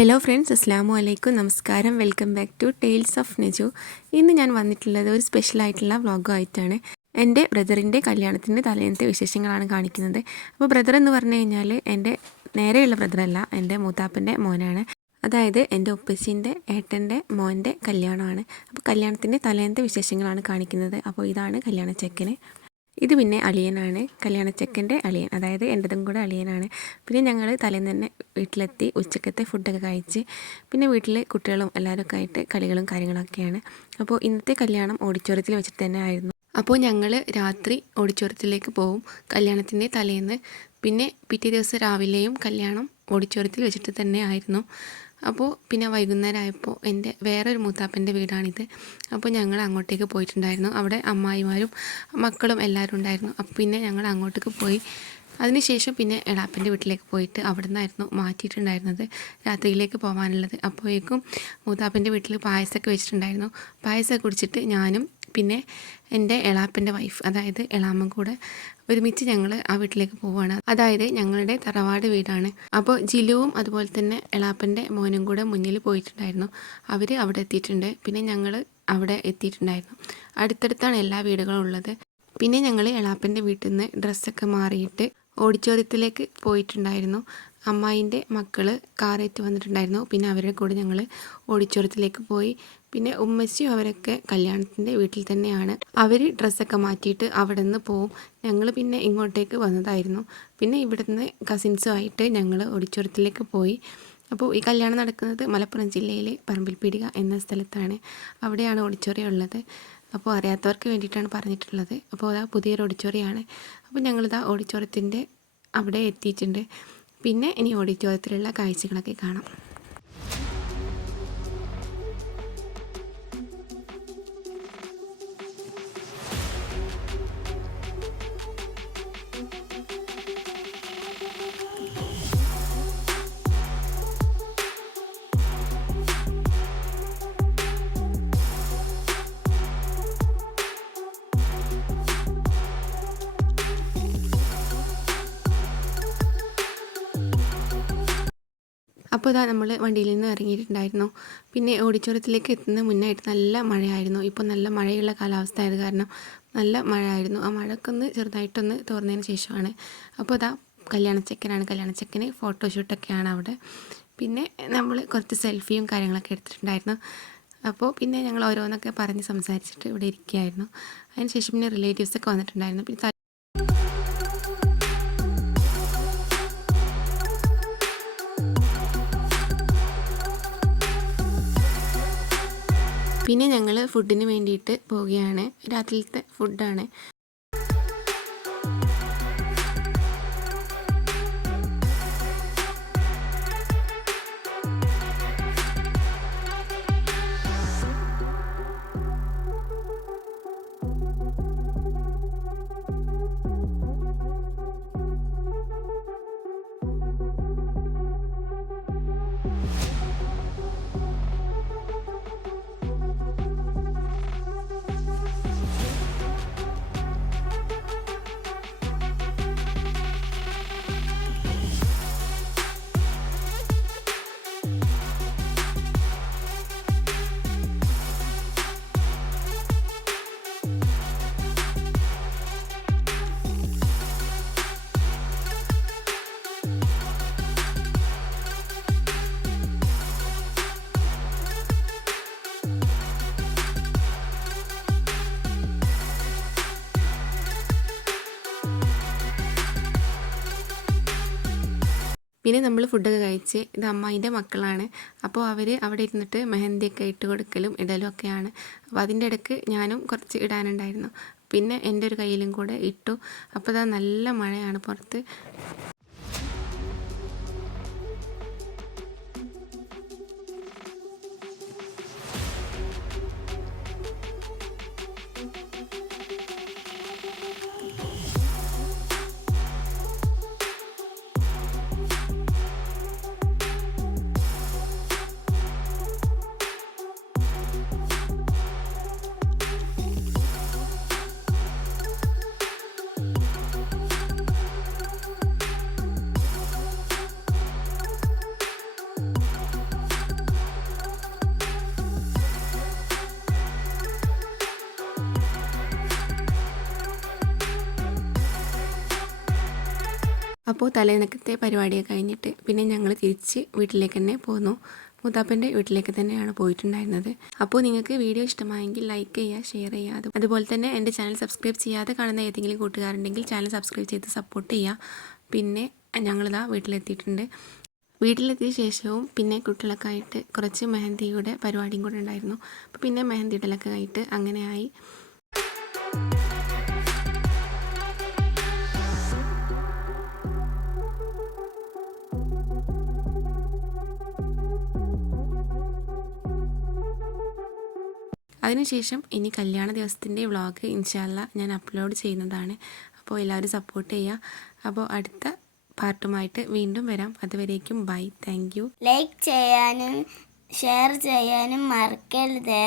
Hello friends, അസ്സാമു അലൈക്കും. നമസ്കാരം. Welcome back to tales of Naju. ഇന്ന് ഞാൻ വന്നിട്ടുള്ളത് ഒരു സ്പെഷ്യലായിട്ടുള്ള വ്ളോഗുമായിട്ടാണ്. എൻ്റെ ബ്രദറിൻ്റെ കല്യാണത്തിൻ്റെ തലേന്നത്തെ വിശേഷങ്ങളാണ് കാണിക്കുന്നത്. അപ്പോൾ ബ്രദർ എന്ന് പറഞ്ഞു കഴിഞ്ഞാൽ എൻ്റെ നേരെയുള്ള ബ്രദറല്ല, എൻ്റെ മൂത്താപ്പൻ്റെ മോനാണ്. അതായത് എൻ്റെ ഉപ്പച്ചിൻ്റെ ഏട്ടൻ്റെ മോൻ്റെ കല്യാണമാണ്. അപ്പോൾ കല്യാണത്തിൻ്റെ തലേന്നത്തെ വിശേഷങ്ങളാണ് കാണിക്കുന്നത്. അപ്പോൾ ഇതാണ് കല്യാണ ചെക്കന്. ഇത് പിന്നെ അളിയനാണ്, കല്യാണച്ചക്കൻ്റെ അളിയൻ, അതായത് എൻ്റെതും കൂടെ അളിയനാണ്. പിന്നെ ഞങ്ങൾ തലേന്ന് തന്നെ വീട്ടിലെത്തി ഉച്ചക്കത്തെ ഫുഡൊക്കെ കഴിച്ച് പിന്നെ വീട്ടിൽ കുട്ടികളും എല്ലാവരൊക്കെ ആയിട്ട് കളികളും കാര്യങ്ങളൊക്കെയാണ്. അപ്പോൾ ഇന്നത്തെ കല്യാണം ഓഡിറ്റോറിയത്തിൽ വെച്ചിട്ട് തന്നെ ആയിരുന്നു. അപ്പോൾ ഞങ്ങൾ രാത്രി ഓഡിറ്റോറിയത്തിലേക്ക് പോവും കല്യാണത്തിൻ്റെ തലേന്ന്. പിന്നെ പിറ്റേ ദിവസം രാവിലെയും കല്യാണം ഓഡിറ്റോറിയത്തിൽ വെച്ചിട്ട് തന്നെ ആയിരുന്നു. അപ്പോൾ പിന്നെ വൈകുന്നേരം ആയപ്പോൾ എൻ്റെ വേറൊരു മൂത്താപ്പൻ്റെ വീടാണിത്. അപ്പോൾ ഞങ്ങൾ അങ്ങോട്ടേക്ക് പോയിട്ടുണ്ടായിരുന്നു. അവിടെ അമ്മായിമാരും മക്കളും എല്ലാവരും ഉണ്ടായിരുന്നു. അപ്പോൾ പിന്നെ ഞങ്ങൾ അങ്ങോട്ടേക്ക് പോയി. അതിനുശേഷം പിന്നെ എളാപ്പൻ്റെ വീട്ടിലേക്ക് പോയിട്ട് അവിടെ നിന്നായിരുന്നു മാറ്റിയിട്ടുണ്ടായിരുന്നത് രാത്രിയിലേക്ക് പോകാനുള്ളത്. അപ്പോഴേക്കും മൂത്താപ്പൻ്റെ വീട്ടിൽ പായസമൊക്കെ വെച്ചിട്ടുണ്ടായിരുന്നു. പായസമൊക്കെ കുടിച്ചിട്ട് ഞാനും പിന്നെ എൻ്റെ എളാപ്പൻ്റെ വൈഫ്, അതായത് എളാമ്മ കൂടെ ഒരുമിച്ച് ഞങ്ങൾ ആ വീട്ടിലേക്ക് പോവുകയാണ്. അതായത് ഞങ്ങളുടെ തറവാട് വീടാണ്. അപ്പോൾ ജിലുവും അതുപോലെ തന്നെ എളാപ്പൻ്റെ മോനും കൂടെ മുന്നിൽ പോയിട്ടുണ്ടായിരുന്നു. അവർ അവിടെ എത്തിയിട്ടുണ്ട്. പിന്നെ ഞങ്ങൾ അവിടെ എത്തിയിട്ടുണ്ടായിരുന്നു. അടുത്തടുത്താണ് എല്ലാ വീടുകളും ഉള്ളത്. പിന്നെ ഞങ്ങൾ എളാപ്പൻ്റെ വീട്ടിൽ നിന്ന് ഡ്രസ്സൊക്കെ മാറിയിട്ട് ഓഡിറ്റോറിയത്തിലേക്ക് പോയിട്ടുണ്ടായിരുന്നു. അമ്മായിൻ്റെ മക്കൾ കാറേറ്റ് വന്നിട്ടുണ്ടായിരുന്നു. പിന്നെ അവരുടെ കൂടെ ഞങ്ങൾ ഓഡിറ്റോറിയത്തിലേക്ക് പോയി. പിന്നെ ഉമ്മച്ചിയും അവരൊക്കെ കല്യാണത്തിൻ്റെ വീട്ടിൽ തന്നെയാണ്. അവർ ഡ്രസ്സൊക്കെ മാറ്റിയിട്ട് അവിടെ നിന്ന് പോവും. ഞങ്ങൾ പിന്നെ ഇങ്ങോട്ടേക്ക് വന്നതായിരുന്നു. പിന്നെ ഇവിടുന്ന് കസിൻസുമായിട്ട് ഞങ്ങൾ ഓഡിറ്റോറിയത്തിലേക്ക് പോയി. അപ്പോൾ ഈ കല്യാണം നടക്കുന്നത് മലപ്പുറം ജില്ലയിലെ പറമ്പിൽപീടിക എന്ന സ്ഥലത്താണ്. അവിടെയാണ് ഓഡിറ്റോറിയം ഉള്ളത്. അപ്പോൾ അറിയാത്തവർക്ക് വേണ്ടിയിട്ടാണ് പറഞ്ഞിട്ടുള്ളത്. അപ്പോൾ അതാ പുതിയൊരു ഓഡിറ്റോറിയമാണ്. അപ്പോൾ ഞങ്ങളിതാ ഓഡിറ്റോറിയത്തിൻ്റെ അവിടെ എത്തിയിട്ടുണ്ട്. പിന്നെ ഇനി ഓഡിറ്റോറിയത്തിലുള്ള കാഴ്ചകളൊക്കെ കാണാം. അപ്പോൾ ഇതാ നമ്മൾ വണ്ടിയിൽ നിന്ന് ഇറങ്ങിയിട്ടുണ്ടായിരുന്നു. പിന്നെ ഓഡിറ്റോറിയത്തിലേക്ക് എത്തുന്ന മുന്നായിട്ട് നല്ല മഴയായിരുന്നു. ഇപ്പോൾ നല്ല മഴയുള്ള കാലാവസ്ഥ ആയത് കാരണം നല്ല മഴ ആയിരുന്നു. ആ മഴയൊക്കെ ഒന്ന് ചെറുതായിട്ടൊന്ന് തോർന്നതിന് ശേഷമാണ്. അപ്പോൾ ഇതാ കല്യാണച്ചക്കനാണ്. കല്യാണച്ചക്കന് ഫോട്ടോഷൂട്ടൊക്കെയാണ് അവിടെ. പിന്നെ നമ്മൾ കുറച്ച് സെൽഫിയും കാര്യങ്ങളൊക്കെ എടുത്തിട്ടുണ്ടായിരുന്നു. അപ്പോൾ പിന്നെ ഞങ്ങൾ ഓരോന്നൊക്കെ പറഞ്ഞ് സംസാരിച്ചിട്ട് ഇവിടെ ഇരിക്കുകയായിരുന്നു. അതിനുശേഷം പിന്നെ റിലേറ്റീവ്സൊക്കെ വന്നിട്ടുണ്ടായിരുന്നു. പിന്നെ ഞങ്ങൾ ഫുഡിന് വേണ്ടിയിട്ട് പോവുകയാണ്. രാത്രിയിലത്തെ ഫുഡാണ്. പിന്നെ നമ്മൾ ഫുഡൊക്കെ കഴിച്ച് ഇത് അമ്മായിൻ്റെ മക്കളാണ്. അപ്പോൾ അവർ അവിടെ ഇരുന്നിട്ട് മെഹന്തിയൊക്കെ ഇട്ട് കൊടുക്കലും ഇടലും ഒക്കെയാണ്. അപ്പോൾ അതിൻ്റെ ഇടയ്ക്ക് ഞാനും കുറച്ച് ഇടാനുണ്ടായിരുന്നു. പിന്നെ എൻ്റെ ഒരു കയ്യിലും കൂടെ ഇട്ടു. അപ്പോൾ അതാ നല്ല മഴയാണ് പുറത്ത്. അപ്പോൾ തലേന്നത്തെ പരിപാടിയൊക്കെ കഴിഞ്ഞിട്ട് പിന്നെ ഞങ്ങൾ തിരിച്ച് വീട്ടിലേക്ക് തന്നെ പോന്നു. മൂത്താപ്പൻ്റെ വീട്ടിലേക്ക് തന്നെയാണ് പോയിട്ടുണ്ടായിരുന്നത്. അപ്പോൾ നിങ്ങൾക്ക് വീഡിയോ ഇഷ്ടമായെങ്കിൽ ലൈക്ക് ചെയ്യുക, ഷെയർ ചെയ്യുക. അതുപോലെ തന്നെ എൻ്റെ ചാനൽ സബ്സ്ക്രൈബ് ചെയ്യാതെ കാണുന്ന ഏതെങ്കിലും കൂട്ടുകാരുണ്ടെങ്കിൽ ചാനൽ സബ്സ്ക്രൈബ് ചെയ്ത് സപ്പോർട്ട് ചെയ്യുക. പിന്നെ ഞങ്ങളിതാ വീട്ടിലെത്തിയിട്ടുണ്ട്. വീട്ടിലെത്തിയ ശേഷവും പിന്നെ കുട്ടികളൊക്കെ ആയിട്ട് കുറച്ച് മെഹന്തിയുടെ പരിപാടിയും കൂടെ ഉണ്ടായിരുന്നു. അപ്പോൾ പിന്നെ മെഹന്തി ഇടലൊക്കെ ആയിട്ട് അങ്ങനെയായി. അതിനുശേഷം ഇനി കല്യാണ ദിവസത്തിൻ്റെ വ്ളോഗ് ഇൻഷാ അല്ലാഹ് ഞാൻ അപ്ലോഡ് ചെയ്യുന്നതാണ്. അപ്പോൾ എല്ലാവരും സപ്പോർട്ട് ചെയ്യുക. അപ്പോൾ അടുത്ത പാർട്ടുമായിട്ട് വീണ്ടും വരാം. അതുവരേക്കും ബൈ, താങ്ക് യു. ലൈക്ക് ചെയ്യാനും ഷെയർ ചെയ്യാനും മറക്കരുത്.